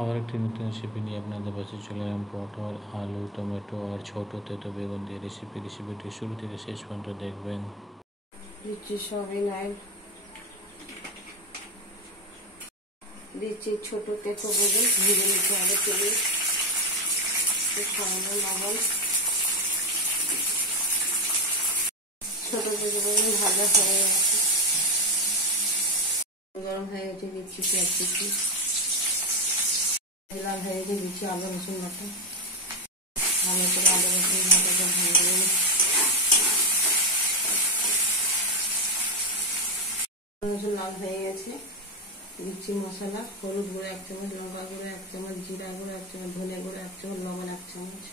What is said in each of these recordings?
আবার একটি নতুন রেসিপি নিয়ে আপনাদের পাশে চলে এলাম। পটল, আলু, টমেটো আর ছোট তেতো বেগুন দিয়ে রেসিপিটি শুরু থেকে শেষ পর্যন্ত দেখবেন। দিচ্ছি সয়াবিন, দিচ্ছি ছোট তেতো বেগুন, ভেজে নিতে হবে তেলে, সামান্য লবণ। ছোট তেতো বেগুন ভাজা হয়ে গেছে, গরম হয়ে গেছে, দিচ্ছি পেঁয়াজ কুচি, লাল হয়ে গেছে, দিচ্ছি আদা রসুন বাটা, ভালো করে আদা রসুন বাটাটা ভাজবেন। রসুন লাল হয়ে গেছে, দিচ্ছি মশলা, হলুদ গুঁড়ো 1 চামচ, লঙ্কা গুঁড়ো 1 চামচ, জিরা গুঁড়ো 1 চামচ, ধনে গুঁড়ো 1 চামচ, লবণ 1 চামচ।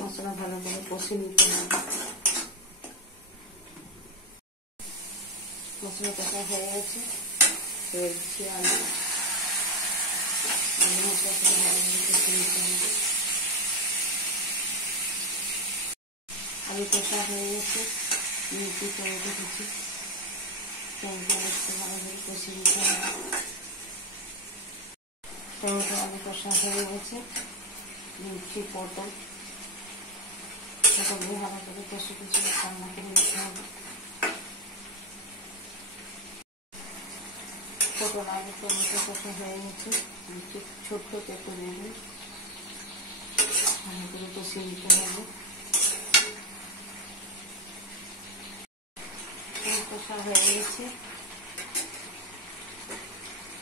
মশলা ভালো করে কষে নিতে হবে। মশলা কষা হয়ে গেছে, দিচ্ছি আলু, মশলা ভালো করে কষে নিতে হবে। আলু কষা হয়ে গেছে, নিচে টমেটো কুচি, টমেটো আলুটা ভালো করে কষে নিতে হবে। টমেটো আলু কষা হয়ে গেছে, নিচ্ছি পটল, পটল দিয়ে ভালো করে কষে রান্না করে নিতে হবে। পটল আলু টমেটো কষা হয়ে গেছে, নিচ্ছি ছোট্ট তেতো বেগুন, ভালো করে কষে নিতে হবে। কষা হয়ে গেছে,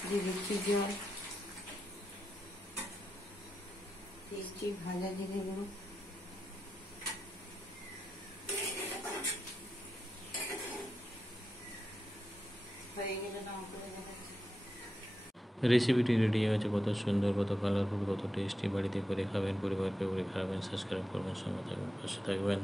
দিয়ে দিচ্ছি জল, দিচ্ছি ভাজা জিরে গুঁড়ো, হয়ে গেলে নাম করে দেখাচ্ছি। রেসিপিটি রেডি হয়ে গেছে। কত সুন্দর, কত কালারফুল, কত টেস্টি। বাড়িতে করে খাবেন, পরিবারকে করে খাবেন। সাবস্ক্রাইব করবেন, সঙ্গে থাকবেন, পাশে থাকবেন।